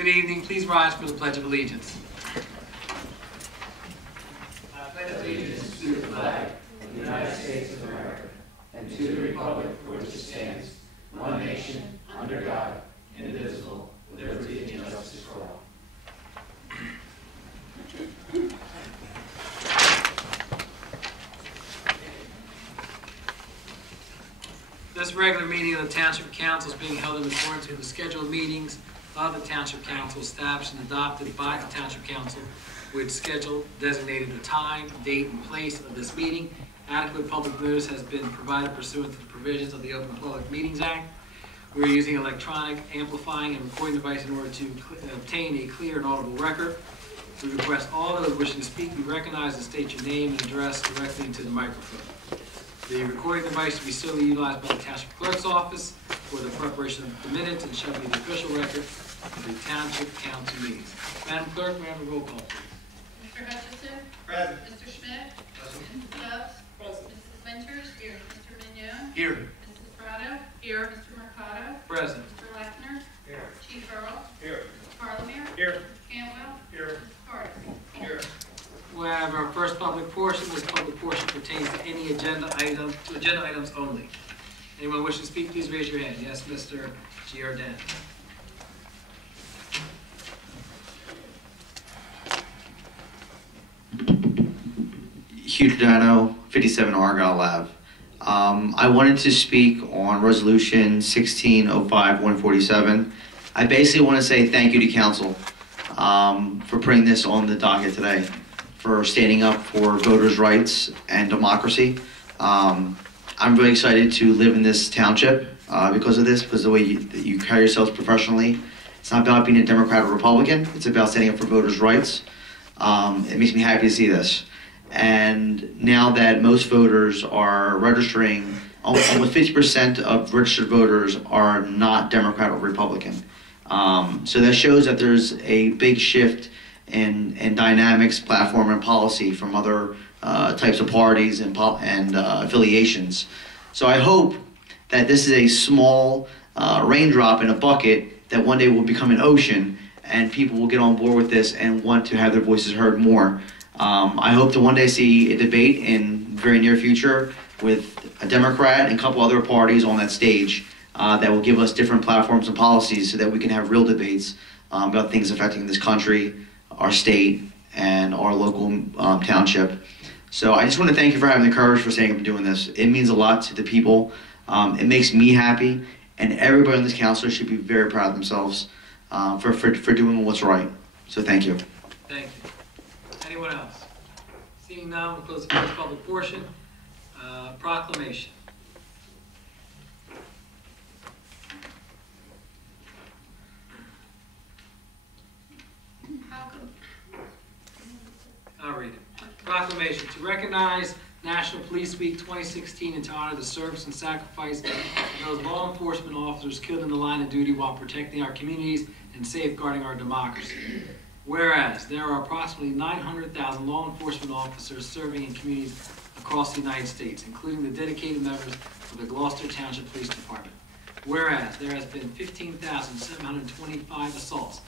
Good evening. Please rise for the Pledge of Allegiance. I pledge allegiance to the flag of the United States of America and to the republic for which it stands, one nation, under God, indivisible, with liberty and justice for all. This regular meeting of the Township Council is being held in accordance with the scheduled meetings of the Township Council established and adopted by the Township Council, which schedule designated the time, date, and place of this meeting. Adequate public notice has been provided pursuant to the provisions of the Open Public Meetings Act. We're using electronic amplifying and recording device in order to obtain a clear and audible record. We request all those wishing to speak be recognized and state your name and address directly into the microphone. The recording device will be solely utilized by the Township Clerk's Office for the preparation of the minutes and shall be the official record of the Township Council meetings. Madam Clerk, may I have a roll call, please? Mr. Hutchison? Present. Mr. Schmidt? Present. Mrs. Stubbs? Present. Mrs. Winters? Here. Mr. Mignone? Here. Mrs. Brado? Here. Mr. Mercado? Present. Mr. Lechner? Here. Chief Earl? Here. Mr. Parliament? Here. Mr. Cantwell? Here. Mr. Carter? Here. We have our first public portion. This public portion pertains to any agenda items only. Anyone wishing to speak, please raise your hand. Yes, Mr. Giordano. Hugh Giordano, 57 Argyle Ave. I wanted to speak on Resolution 1605-147. I basically want to say thank you to Council for putting this on the docket today, for standing up for voters' rights and democracy. I'm really excited to live in this township because of this, because the way you carry yourselves professionally. It's not about being a Democrat or Republican, it's about standing up for voters' rights. It makes me happy to see this. And now that most voters are registering, almost 50% of registered voters are not Democrat or Republican. So that shows that there's a big shift in dynamics, platform, and policy from other types of parties and affiliations. So I hope that this is a small raindrop in a bucket that one day will become an ocean, and people will get on board with this and want to have their voices heard more. I hope to one day see a debate in the very near future with a Democrat and a couple other parties on that stage that will give us different platforms and policies so that we can have real debates about things affecting this country, our state, and our local township. So I just want to thank you for having the courage for standing up and doing this. It means a lot to the people. It makes me happy, and everybody on this council should be very proud of themselves for doing what's right. So thank you. Thank you. Anyone else? Seeing none, we'll close the first public portion. Proclamation. I'll read it. Proclamation to recognize National Police Week 2016 and to honor the service and sacrifice of those law enforcement officers killed in the line of duty while protecting our communities and safeguarding our democracy. Whereas there are approximately 900,000 law enforcement officers serving in communities across the United States, including the dedicated members of the Gloucester Township Police Department. Whereas there has been 15,725 assaults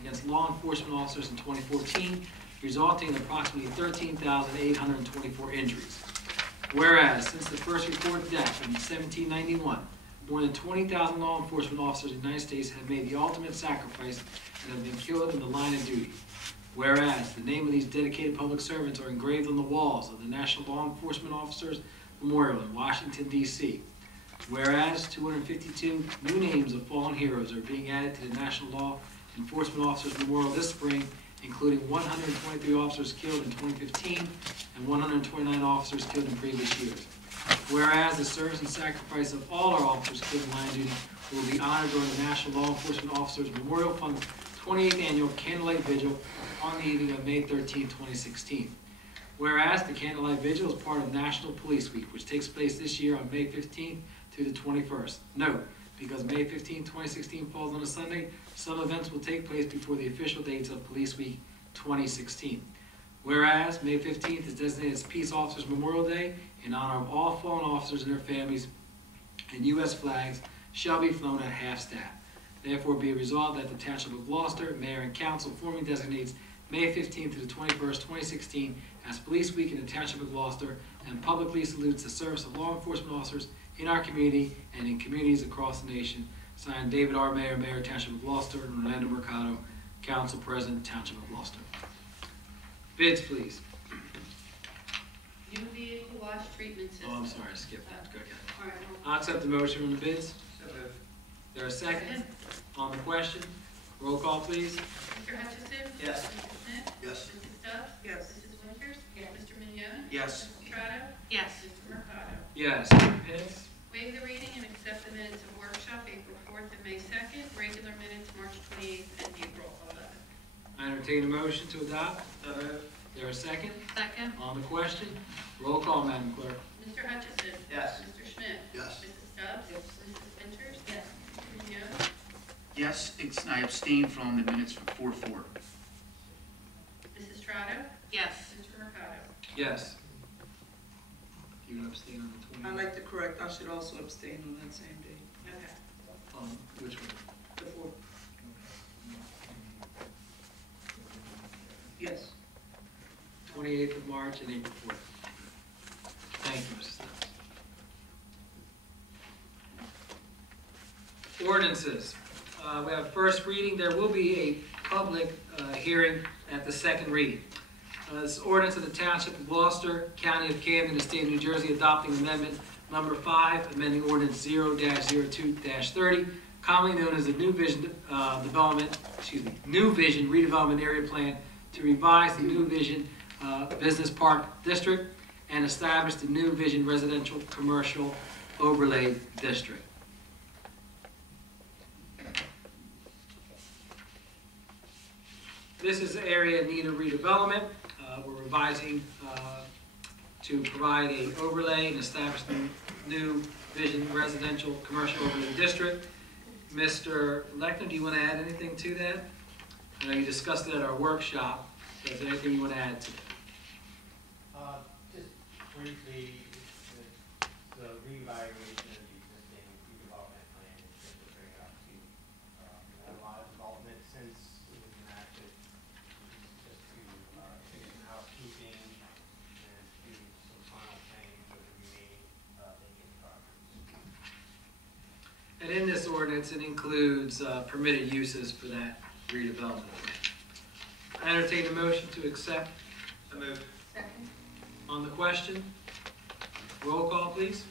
against law enforcement officers in 2014, resulting in approximately 13,824 injuries. Whereas since the first reported death in 1791, more than 20,000 law enforcement officers in the United States have made the ultimate sacrifice and have been killed in the line of duty. Whereas the name of these dedicated public servants are engraved on the walls of the National Law Enforcement Officers Memorial in Washington, D.C. Whereas 252 new names of fallen heroes are being added to the National Law Enforcement Officers Memorial this spring, including 123 officers killed in 2015 and 129 officers killed in previous years. Whereas the service and sacrifice of all our officers killed in line of duty will be honored during the National Law Enforcement Officers Memorial Fund's 28th Annual Candlelight Vigil on the evening of May 13, 2016. Whereas the Candlelight Vigil is part of National Police Week, which takes place this year on May 15th to the 21st. Note, because May 15, 2016 falls on a Sunday, some events will take place before the official dates of Police Week 2016. Whereas May 15th is designated as Peace Officers Memorial Day in honor of all fallen officers and their families, and U.S. flags shall be flown at half-staff. Therefore, be it resolved that the Township of Gloucester, Mayor and Council formally designates May 15th to the 21st, 2016 as Police Week in the Township of Gloucester and publicly salutes the service of law enforcement officers in our community and in communities across the nation. Signed, David R. Mayor, Mayor, Township of Gloucester, and Orlando Mercado, Council President, Township of Gloucester. Bids, please. New vehicle wash treatment system. Oh, I'm sorry, I skipped that. Go ahead. All right, I'll accept the motion on the bids. So moved. There a second? On the question? Roll call, please. Mr. Hutchison? Yes. Mr. Smith? Yes. Mrs. Stubbs? Yes. Mrs. Winters? Yes. Mr. Mignone? Yes. Mrs. Estrada? Yes. Mr. Mercado? Yes. Bids? Waive the reading and accept the minutes of workshop April 4th and May 2nd, regular minutes March 28th and April 11th. I entertain a motion to adopt. So moved. There a second? Second. On the question? Roll call, Madam Clerk. Mr. Hutchison? Yes. Mr. Schmidt? Yes. Mrs. Stubbs? Yes. Mrs. Winters? Yes. Mr. Mignone? Yes, I abstain from the minutes for 4-4. Mrs. Estrada? Yes. Mr. Mercado? Yes. You abstain on the 20th? I'd like to correct, I should also abstain on that same day, Okay. Which one? the 4th. Yes. 28th of March and April 4th. Thank you, Mrs. Stubbs. Ordinances. We have first reading. There will be a public hearing at the second reading. This ordinance of the Township of Gloucester, County of Camden, the State of New Jersey, adopting amendment number 5, amending ordinance 0-02-30, commonly known as the New Vision New Vision Redevelopment Area Plan, to revise the New Vision Business Park District and establish the New Vision Residential Commercial Overlay District. This is an area in need of redevelopment. We're revising to provide an overlay and establish the New Vision Residential Commercial Overlay District. Mr. Lechner, do you want to add anything to that? I know you discussed it at our workshop. So is there anything you want to add to that? Just briefly, the reevaluation of the existing redevelopment plan is just to bring it up to a lot of development since it was enacted, just to fix some housekeeping and do some final planning for the remaining vacant properties. And in this ordinance, it includes permitted uses for that redevelopment. I entertain a motion to accept. So moved. Second. On the question, roll call, please.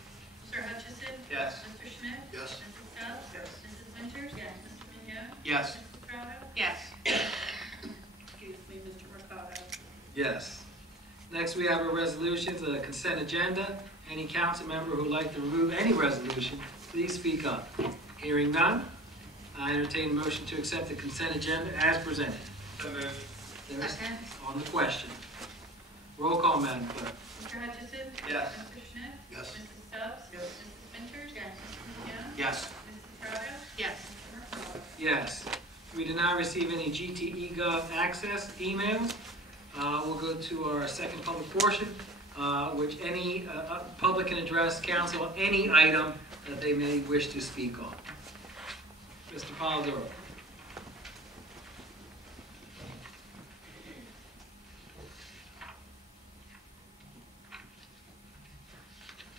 Mr. Hutchison? Yes. Mr. Schmidt? Yes. Mrs. Stubbs? Yes. Mrs. Winters? Yes. Mr. Mignone? Yes. Mrs. Estrada? Yes. Excuse me, Mr. Mercado? Yes. Next, we have a resolution, the consent agenda. Any council member who would like to remove any resolution, please speak up. Hearing none, I entertain a motion to accept the consent agenda as presented. So moved. There's- Second. On the question. Roll call, Madam Clerk. Mr. Hutchison? Yes. Mr. Schmidt? Yes. Mrs. Stubbs? Yes. Mrs. Winters? Yes. Mr. Mignone? Yes. Mrs. Estrada? Yes. Mr. Mercado? Yes. We did not receive any GTE Gov access emails. We'll go to our second public portion, which any public can address council any item that they may wish to speak on. Mr. Polidoro.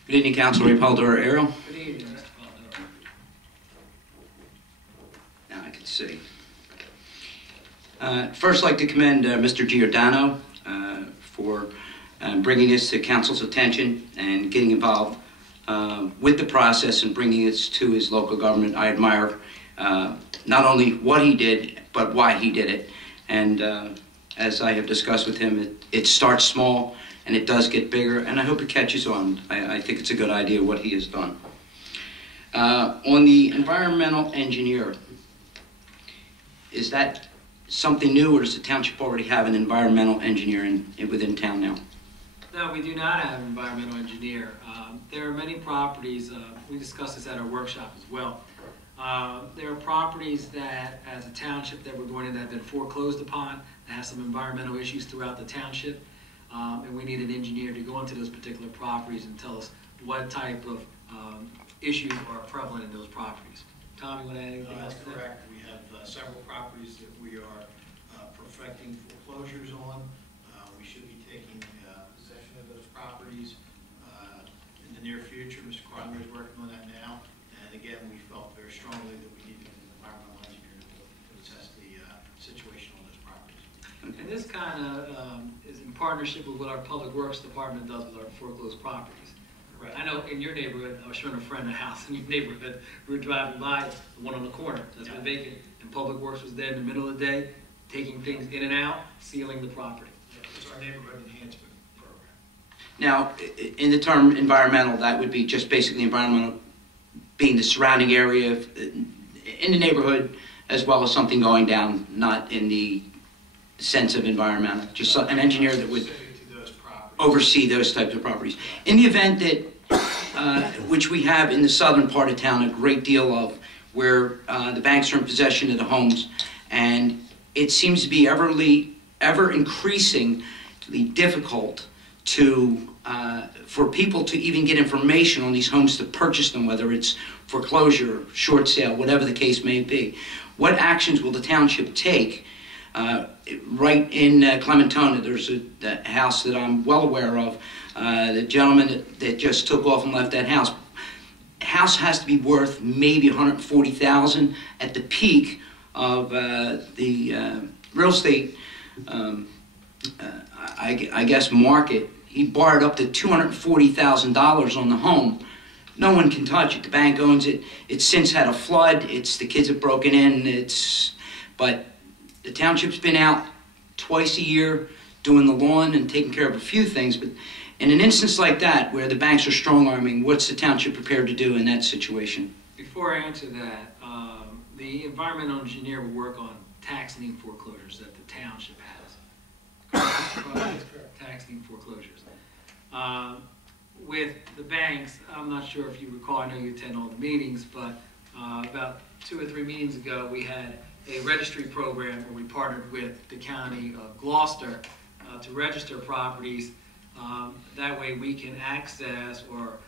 Good evening, Council. Ray Paldor, Aerial. Good evening, Mr. Polidoro. Now I can see. First, I'd like to commend Mr. Giordano for bringing this to Council's attention and getting involved with the process and bringing it to his local government. I admire not only what he did, but why he did it. And as I have discussed with him, it starts small and it does get bigger, and I hope it catches on. I think it's a good idea what he has done. On the environmental engineer, is that something new, or does the township already have an environmental engineer within town now? No, we do not have an environmental engineer. There are many properties, we discussed this at our workshop as well. There are properties that, as a township, that we're going in that have been foreclosed upon, that have some environmental issues throughout the township. And we need an engineer to go into those particular properties and tell us what type of issues are prevalent in those properties. Tom, you want to add anything else That's to that? correct. We have several properties that we are perfecting foreclosures on. We should be taking possession of those properties in the near future. Mr. Carter is working on that now. And again, we felt very strongly that we needed an environmental engineer to assess the situation on those properties. And this kind of is in partnership with what our Public Works Department does with our foreclosed properties. Right. I know in your neighborhood, I was showing a friend a house in your neighborhood, we were driving by, the one on the corner, that's been vacant, and Public Works was there in the middle of the day, taking things in and out, sealing the property. Yeah, it's our neighborhood enhancement program. Now, in the term environmental, that would be just basically environmental being the surrounding area in the neighborhood, as well as something going down, not in the sense of environmental, just an engineer that would Specific to those properties. oversee those types of properties. In the event that, which we have in the southern part of town a great deal of, where the banks are in possession of the homes, and it seems to be ever increasingly difficult to, for people to even get information on these homes to purchase them, whether it's foreclosure, short sale, whatever the case may be. What actions will the township take? Right in Clementona, there's a house that I'm well aware of. The gentleman that just took off and left that house. House has to be worth maybe $140,000 at the peak of the real estate, I guess, market. He borrowed up to $240,000 on the home. No one can touch it. The bank owns it. It's since had a flood. The kids have broken in. But the township's been out twice a year doing the lawn and taking care of a few things. But in an instance like that, where the banks are strong-arming, what's the township prepared to do in that situation? Before I answer that, the environmental engineer will work on tax lien foreclosures that the township has. Tax lien foreclosures. With the banks, I'm not sure if you recall, I know you attend all the meetings, but about 2 or 3 meetings ago, we had a registry program where we partnered with the county of Gloucester to register properties. That way we can access or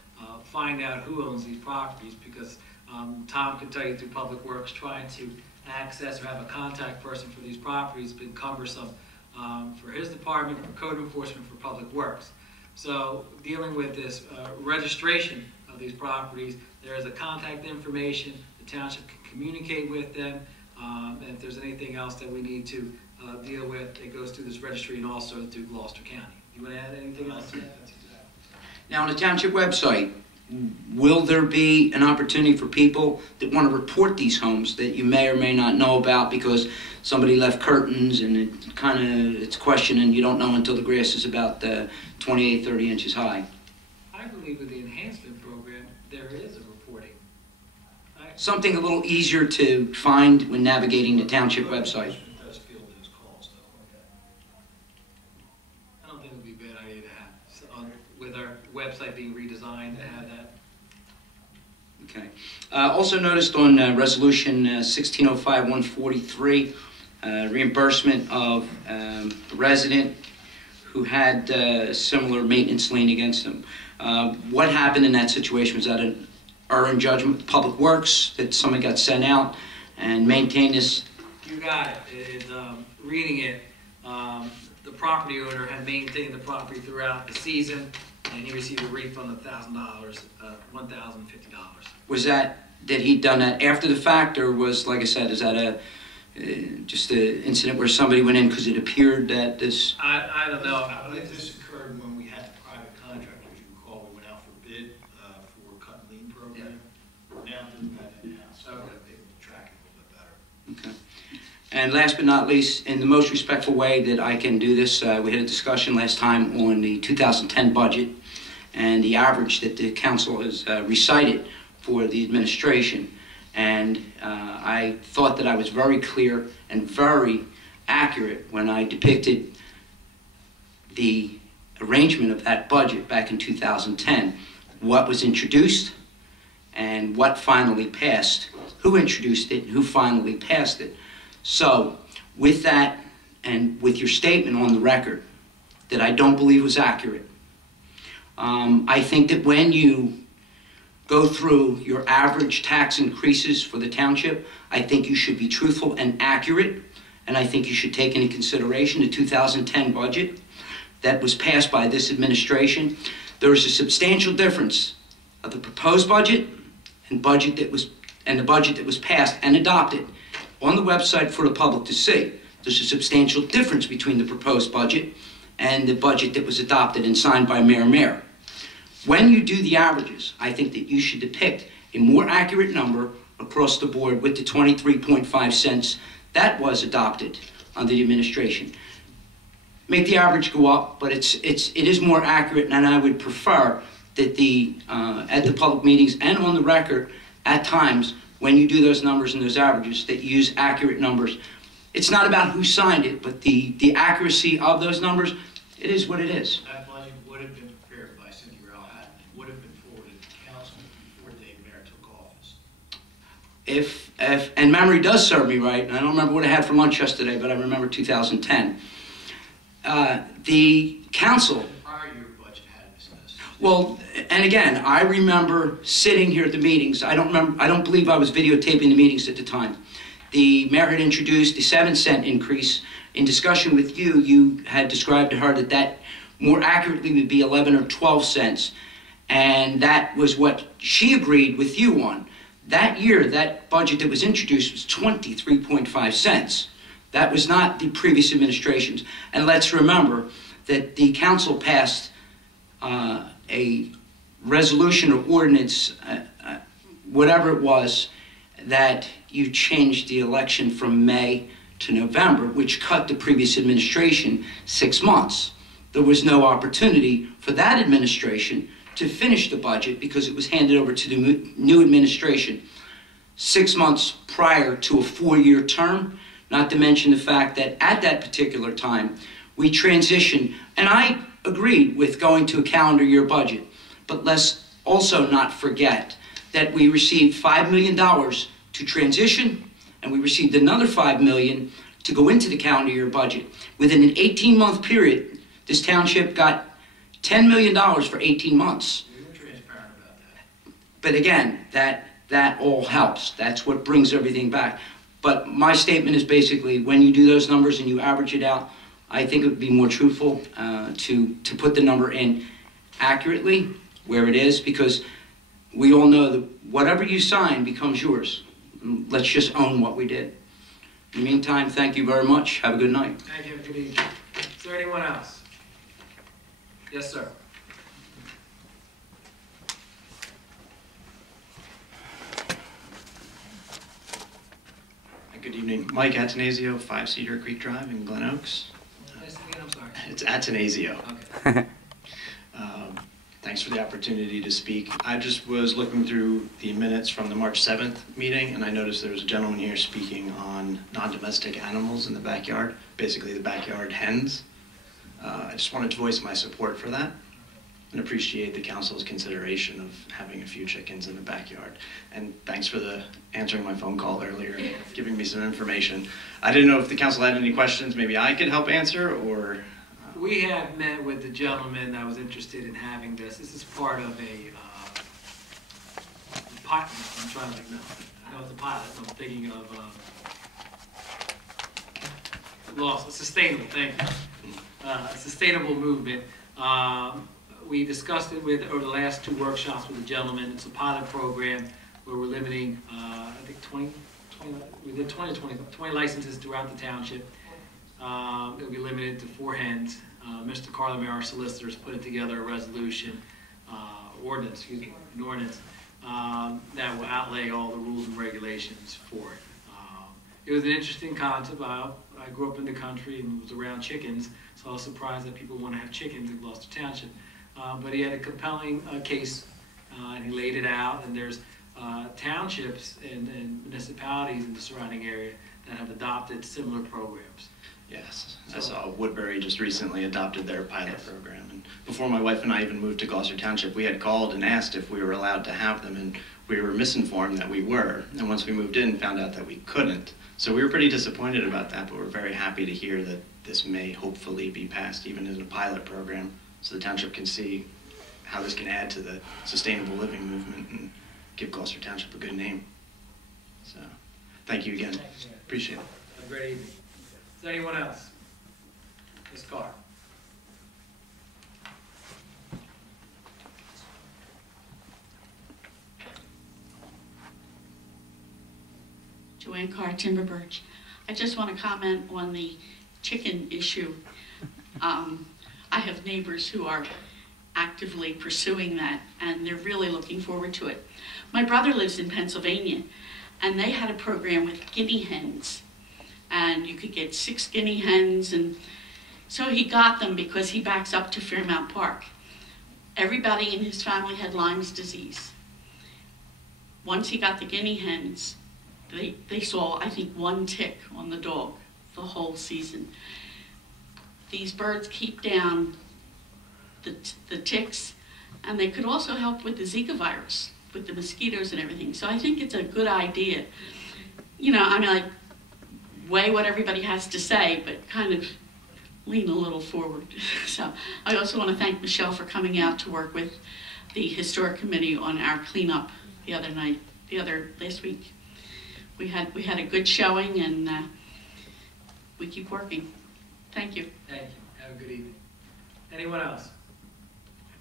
find out who owns these properties, because Tom can tell you through Public Works, trying to access or have a contact person for these properties has been cumbersome for his department, for code enforcement, for Public Works. So dealing with this registration of these properties, there is a contact information, the township can communicate with them, and if there's anything else that we need to deal with, it goes through this registry and also through Gloucester County. You want to add anything else to that? Now, on the township website, will there be an opportunity for people that want to report these homes that you may or may not know about because somebody left curtains and it's questioned and you don't know until the grass is about 28, 30 inches high? I believe with the enhancement program, there is a reporting. Something a little easier to find when navigating the township website. It does field those calls, though. I don't think it would be a bad idea to have, with our website being redesigned, to have that. Okay. Also noticed on Resolution 1605-143, reimbursement of a resident who had similar maintenance lien against him. What happened in that situation? Was that an error in judgment with Public Works, that someone got sent out and maintained this? You got it. Reading it, the property owner had maintained the property throughout the season, and he received a refund of $1,000, $1,050. Was that he done that after the fact, or was, like I said, is that just an incident where somebody went in because it appeared that this? I don't know. I believe this occurred when we had the private contractor. As you recall, we went out for bid for cut and lean program. We're now doing that in-house, so we'll be able to track it a little bit better. Okay. And last but not least, in the most respectful way that I can do this, we had a discussion last time on the 2010 budget and the average that the council has recited for the administration. And I thought that I was very clear and very accurate when I depicted the arrangement of that budget back in 2010, what was introduced and what finally passed, who introduced it, and who finally passed it. So with that, and with your statement on the record that I don't believe was accurate, I think that when you go through your average tax increases for the township. I think you should be truthful and accurate, and I think you should take into consideration the 2010 budget that was passed by this administration. There is a substantial difference of the proposed budget and the budget that was passed and adopted on the website for the public to see. There's a substantial difference between the proposed budget and the budget that was adopted and signed by Mayor. When you do the averages, I think that you should depict a more accurate number across the board with the 23.5 cents that was adopted under the administration. Make the average go up, but it is more accurate, and I would prefer that at the public meetings and on the record, at times, when you do those numbers and those averages, that you use accurate numbers. It's not about who signed it, but the accuracy of those numbers, it is what it is. That budget would have been prepared by Cindy Rowhat, would have been forwarded to council before Dave Mayer took office. And memory does serve me right, and I don't remember what I had for lunch yesterday, but I remember 2010. The council. The prior year budget had discussed. Well, and again, I remember sitting here at the meetings. I don't believe I was videotaping the meetings at the time. The mayor had introduced the 7-cent increase. In discussion with you, you had described to her that more accurately would be 11 or 12 cents. And that was what she agreed with you on. That year, that budget that was introduced was 23.5 cents. That was not the previous administration's. And let's remember that the council passed a resolution or ordinance, whatever it was, that you changed the election from May to November, which cut the previous administration 6 months. There was no opportunity for that administration to finish the budget because it was handed over to the new administration 6 months prior to a 4-year term, not to mention the fact that at that particular time, we transitioned, and I agreed with going to a calendar year budget, but let's also not forget that we received $5 million to transition, and we received another $5 million to go into the calendar year budget. Within an 18-month period, this township got $10 million for 18 months. We were transparent about that. But again, that all helps. That's what brings everything back. But my statement is basically, when you do those numbers and you average it out, I think it would be more truthful to put the number in accurately where it is, because we all know that whatever you sign becomes yours. Let's just own what we did. In the meantime, thank you very much. Have a good night. Thank you. Good evening. Is there anyone else? Yes, sir. Good evening. Mike Atanasio, 5 Cedar Creek Drive in Glen Oaks. Nice to meet you. I'm sorry. It's Atanasio. Okay. Thanks for the opportunity to speak. I just was looking through the minutes from the March 7th meeting, and I noticed there was a gentleman here speaking on non-domestic animals in the backyard, basically the backyard hens. I just wanted to voice my support for that and appreciate the council's consideration of having a few chickens in the backyard. And thanks for answering my phone call earlier and giving me some information. I didn't know if the council had any questions maybe I could help answer, or... We have met with the gentleman that was interested in having this. This is part of a pilot. I'm trying to think now. I know it's a pilot. I'm thinking of sustainable. Thank you. A sustainable movement. We discussed it over the last 2 workshops with the gentleman. It's a pilot program where we're limiting, I think 20 licenses throughout the township. It'll be limited to 4 hens. Mr. Carlamere, our solicitor, has put together a resolution, an ordinance that will outlay all the rules and regulations for it. It was an interesting concept. I grew up in the country and was around chickens, so I was surprised that people want to have chickens in Gloucester Township. But he had a compelling case, and he laid it out, and there's townships and municipalities in the surrounding area that have adopted similar programs. Yes, I saw Woodbury just recently adopted their pilot program. And before my wife and I even moved to Gloucester Township, we had called and asked if we were allowed to have them, and we were misinformed that we were. And once we moved in, found out that we couldn't. So we were pretty disappointed about that, but we're very happy to hear that this may hopefully be passed even as a pilot program, so the township can see how this can add to the sustainable living movement and give Gloucester Township a good name. So, thank you again. Appreciate it. Have a great evening. Is there anyone else? Ms. Carr. Joanne Carr, Timber Birch. I just want to comment on the chicken issue. I have neighbors who are actively pursuing that, and they're really looking forward to it. My brother lives in Pennsylvania, and they had a program with guinea hens, and you could get 6 guinea hens, and so he got them because he backs up to Fairmount Park. Everybody in his family had Lyme's disease. Once he got the guinea hens, they saw, I think, 1 tick on the dog the whole season. These birds keep down the ticks, and they could also help with the Zika virus, with the mosquitoes and everything. So I think it's a good idea. You know, I mean, like, weigh what everybody has to say, but kind of lean a little forward. So I also want to thank Michelle for coming out to work with the Historic Committee on our cleanup last week. We had a good showing, and we keep working. Thank you. Thank you. Have a good evening. Anyone else?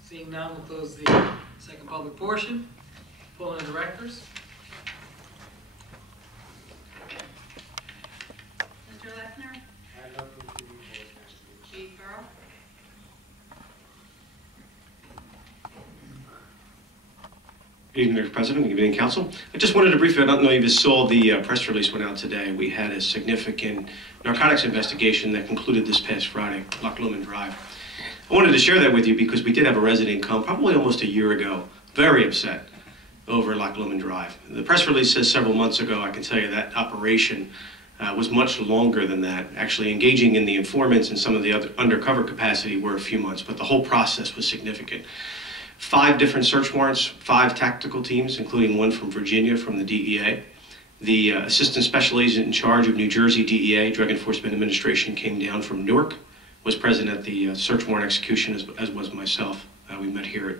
Seeing none, we'll close the second public portion. Pull in the directors. Mr. Lechner? I have nothing to report. Chief Burrow? Good evening, Mr. President. Good evening, Council. I just wanted to briefly, I don't know if you saw the press release went out today. We had a significant narcotics investigation that concluded this past Friday, Loch Lomond Drive. I wanted to share that with you because we did have a resident come probably almost a year ago, very upset over Loch Lomond Drive. The press release says several months ago. I can tell you that operation was much longer than that. Actually engaging in the informants and some of the other undercover capacity were a few months, but the whole process was significant. 5 different search warrants, 5 tactical teams, including one from Virginia from the DEA. The Assistant Special Agent in charge of New Jersey DEA, Drug Enforcement Administration, came down from Newark, was present at the search warrant execution, as was myself. We met here at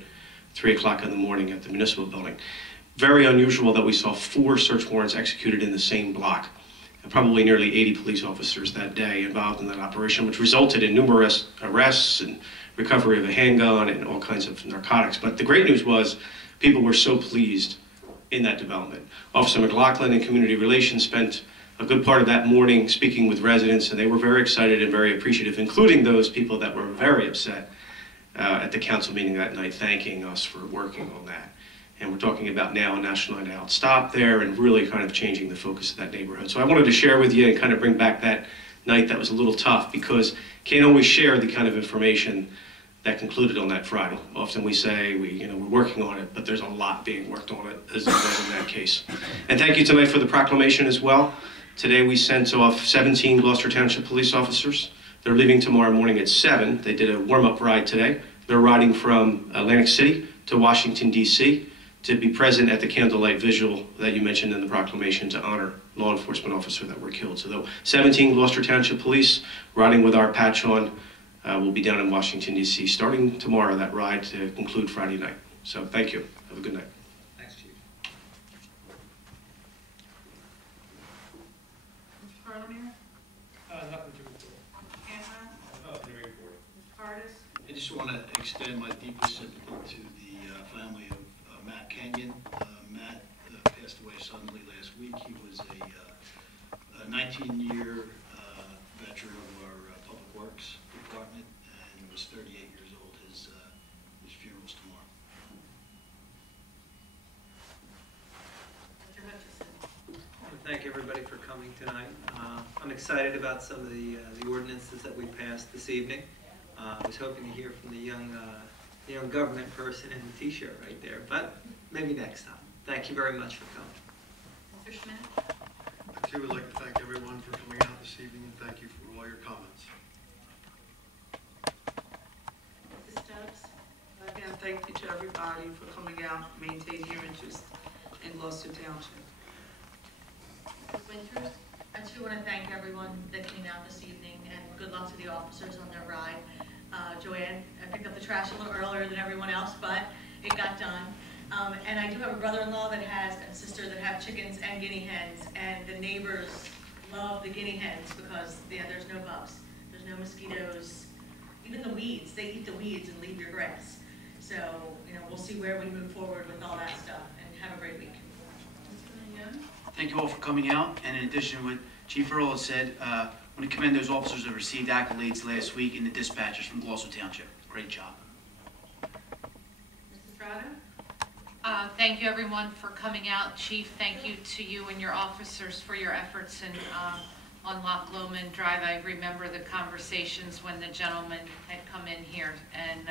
3 o'clock in the morning at the municipal building. Very unusual that we saw 4 search warrants executed in the same block. And probably nearly 80 police officers that day involved in that operation, which resulted in numerous arrests and recovery of a handgun and all kinds of narcotics. But the great news was people were so pleased in that development. Officer McLaughlin in Community Relations spent a good part of that morning speaking with residents, and they were very excited and very appreciative, including those people that were very upset at the council meeting that night, thanking us for working on that. And we're talking about now a National Night Out stop there and really kind of changing the focus of that neighborhood. So I wanted to share with you and kind of bring back that night that was a little tough, because can't always share the kind of information that concluded on that Friday. Often we say we're working on it, but there's a lot being worked on it, as it was in that case. And thank you tonight for the proclamation as well. Today we sent off 17 Gloucester Township police officers. They're leaving tomorrow morning at 7. They did a warm-up ride today. They're riding from Atlantic City to Washington, D.C. to be present at the candlelight vigil that you mentioned in the proclamation to honor law enforcement officer that were killed. So though 17 Gloucester Township police riding with our patch on will be down in Washington, D.C. starting tomorrow, that ride to conclude Friday night. So thank you. Have a good night. Thanks, Chief. Mr. Parliament? Nothing to report. Mr. Campbell? Nothing to report. Mr. Cardis? I just want to extend my deepest sympathy to the family of Matt Kenyon. Matt passed away suddenly last week. He was a 19-year veteran of our Public Works Department and was 38 years old. His funeral's tomorrow. Mr. Hutchison? I want to thank everybody for coming tonight. I'm excited about some of the ordinances that we passed this evening. I was hoping to hear from the young government person in the T-shirt right there, but maybe next time. Thank you very much for coming. Mr. Schmidt? I too would like to thank everyone for coming out this evening, and thank you for all your comments. Mrs. Stubbs? Again, thank you to everybody for coming out, maintaining your interest in Gloucester Township. Mrs. Winters? I too want to thank everyone that came out this evening, and good luck to the officers on their ride. Joanne, I picked up the trash a little earlier than everyone else, but it got done. And I do have a brother-in-law that has, and sister that have chickens and guinea hens, and the neighbors love the guinea hens because there's no bugs, there's no mosquitoes, even the weeds, they eat the weeds and leave your grass. So, we'll see where we move forward with all that stuff, and have a great week. Thank you all for coming out, and in addition to what Chief Earl has said, I want to commend those officers that received accolades last week and the dispatchers from Gloucester Township. Great job. Mrs. Rada? Thank you, everyone, for coming out. Chief, thank you to you and your officers for your efforts on Loch Lomond Drive. I remember the conversations when the gentleman had come in here, and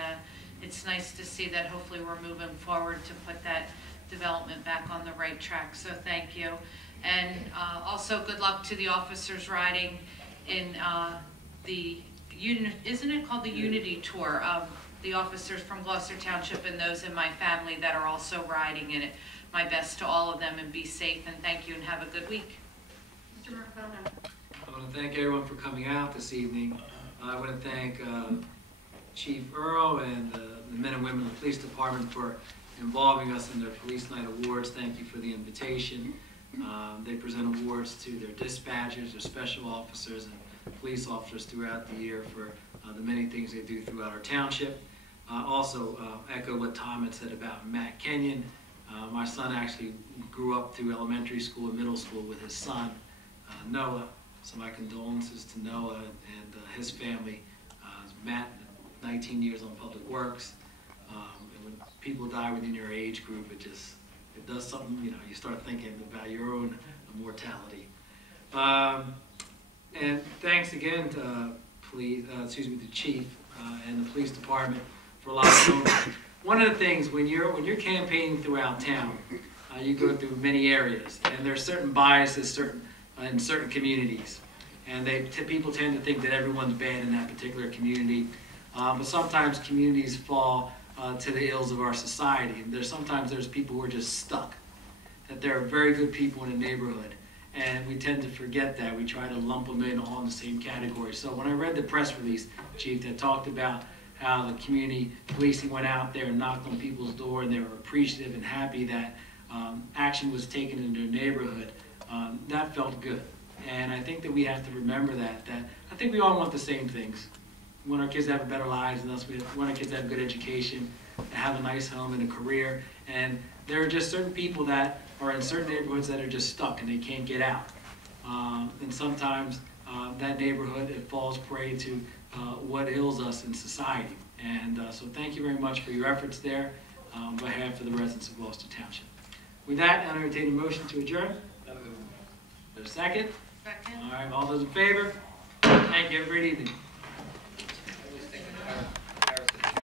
it's nice to see that hopefully we're moving forward to put that development back on the right track, so thank you. And also good luck to the officers riding in isn't it called the Unity Tour? The officers from Gloucester Township and those in my family that are also riding in it. My best to all of them, and be safe, and thank you, and have a good week. Mr. Marcano? I want to thank everyone for coming out this evening. I want to thank Chief Earl and the men and women of the police department for involving us in their Police Night Awards. Thank you for the invitation. They present awards to their dispatchers, their special officers, and police officers throughout the year for the many things they do throughout our township. Also, echo what Tom had said about Matt Kenyon. My son actually grew up through elementary school and middle school with his son, Noah. So my condolences to Noah and his family. Matt, 19 years on Public Works. And when people die within your age group, it does something, you start thinking about your own mortality. And thanks again to the chief and the police department for allowing us. One of the things when you're campaigning throughout town, you go through many areas, and there's certain biases in certain communities, and people tend to think that everyone's bad in that particular community. But sometimes communities fall to the ills of our society, and sometimes there's people who are just stuck. That there are very good people in a neighborhood, and we tend to forget that. We try to lump them in all in the same category. So when I read the press release, Chief, that talked about how the community policing went out there and knocked on people's door, and they were appreciative and happy that action was taken in their neighborhood, that felt good. And I think that we have to remember that I think we all want the same things. We want our kids to have better lives than us. We want our kids to have good education, to have a nice home and a career. And there are just certain people that are in certain neighborhoods that are just stuck and they can't get out. And sometimes that neighborhood, it falls prey to what ails us in society. And so thank you very much for your efforts there on behalf of the residents of Gloucester Township. With that, I entertain a motion to adjourn. There's a second? Second. All right, all those in favor? Thank you. Have a great evening.